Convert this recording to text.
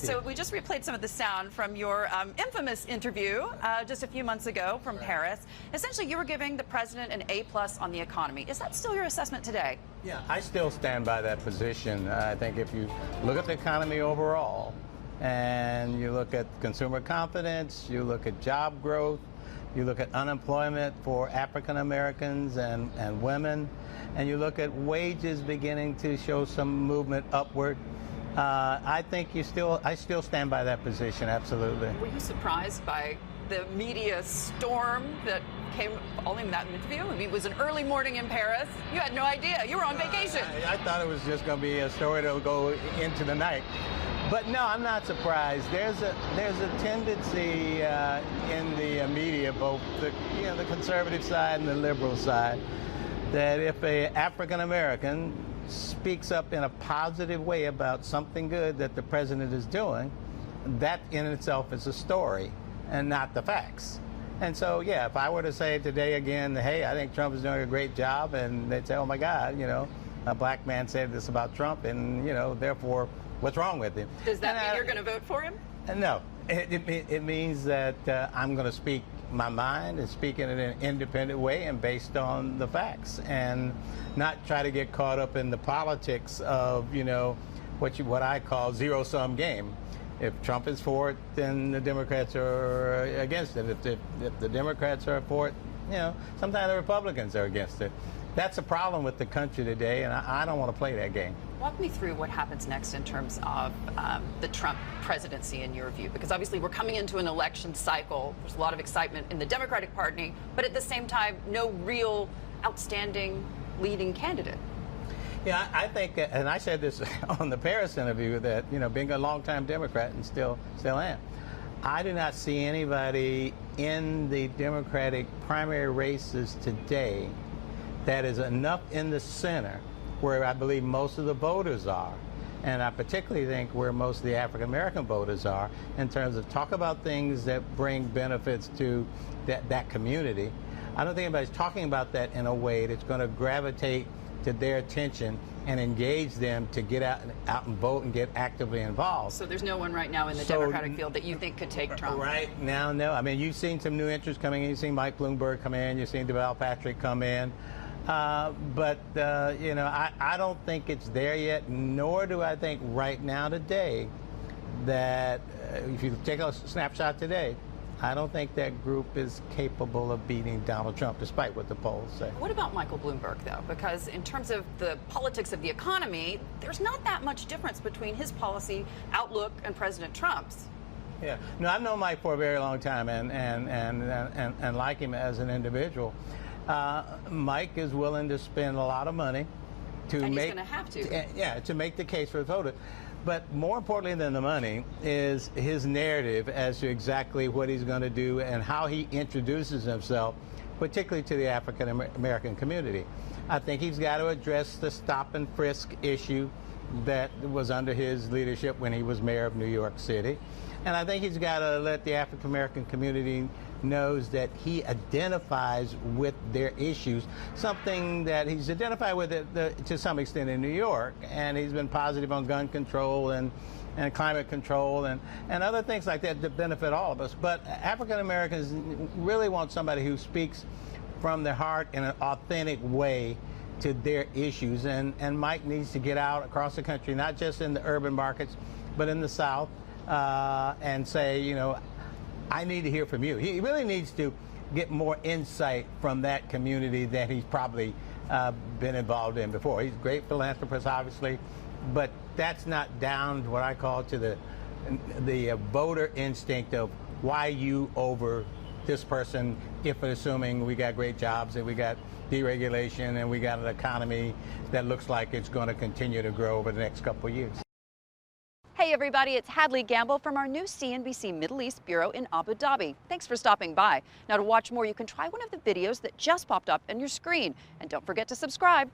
So we just replayed some of the sound from your infamous interview just a few months ago from Paris. Essentially, you were giving the president an A+ on the economy. Is that still your assessment today? Yeah, I still stand by that position. I think if you look at the economy overall and you look at consumer confidence, you look at job growth, you look at unemployment for African Americans and women, and you look at wages beginning to show some movement upward, I think I still stand by that position, absolutely. Were you surprised by the media storm that came following that interview? I mean, it was an early morning in Paris. You had no idea. You were on vacation. I thought it was just going to be a story that would go into the night. But no, I'm not surprised. There's a tendency in the media, both the conservative side and the liberal side, that if an African American speaks up in a positive way about something good that the president is doing, that in itself is a story and not the facts. And so, yeah, if I were to say today again, hey, I think Trump is doing a great job, and they'd say, oh my God, a black man said this about Trump, and therefore, what's wrong with him? Does that mean you're going to vote for him? No, it means that I'm going to speak my mind and speak in an independent way and based on the facts, and not try to get caught up in the politics of what I call zero-sum game. If Trump is for it, then the Democrats are against it. If the Democrats are for it, sometimes the Republicans are against it. That's a problem with the country today, and I don't want to play that game. Walk me through what happens next in terms of the Trump presidency in your view, because obviously we're coming into an election cycle. There's a lot of excitement in the Democratic Party, but at the same time, no real outstanding leading candidate. Yeah, I think, and I said this on the Paris interview, that, being a longtime Democrat and still am, I do not see anybody in the Democratic primary races today that is enough in the center where I believe most of the voters are, and I particularly think where most of the African American voters are, in terms of talk about things that bring benefits to that community. I don't think anybody's talking about that in a way that's going to gravitate to their attention and engage them to get out and vote and get actively involved. So there's no one right now in the Democratic field that you think could take Trump? Right now, no. I mean, you've seen some new entrants coming in. You've seen Mike Bloomberg come in. You've seen Deval Patrick come in. I don't think it's there yet, nor do I think right now today that if you take a snapshot today, I don't think that group is capable of beating Donald Trump, despite what the polls say. What about Michael Bloomberg, though? Because in terms of the politics of the economy, there's not that much difference between his policy outlook and President Trump's. Yeah. No, I've known Mike for a very long time and like him as an individual. Mike is willing to spend a lot of money to and make. He's going to have to. To make the case for the voter. But more importantly than the money is his narrative as to exactly what he's going to do and how he introduces himself, particularly to the African American community. I think he's got to address the stop and frisk issue that was under his leadership when he was mayor of New York City. And I think he's got to let the African American community knows that he identifies with their issues, something that he's identified with to some extent in New York, and he's been positive on gun control and climate control and other things like that benefit all of us. But African Americans really want somebody who speaks from their heart in an authentic way to their issues, and Mike needs to get out across the country, not just in the urban markets, but in the South, and say, I need to hear from you. He really needs to get more insight from that community that he's probably been involved in before. He's a great philanthropist, obviously, but that's not down to what I call to the voter instinct of why you over this person, if assuming we got great jobs and we got deregulation and we got an economy that looks like it's going to continue to grow over the next couple of years. Hey everybody, it's Hadley Gamble from our new CNBC Middle East Bureau in Abu Dhabi. Thanks for stopping by. Now to watch more, you can try one of the videos that just popped up on your screen. And don't forget to subscribe.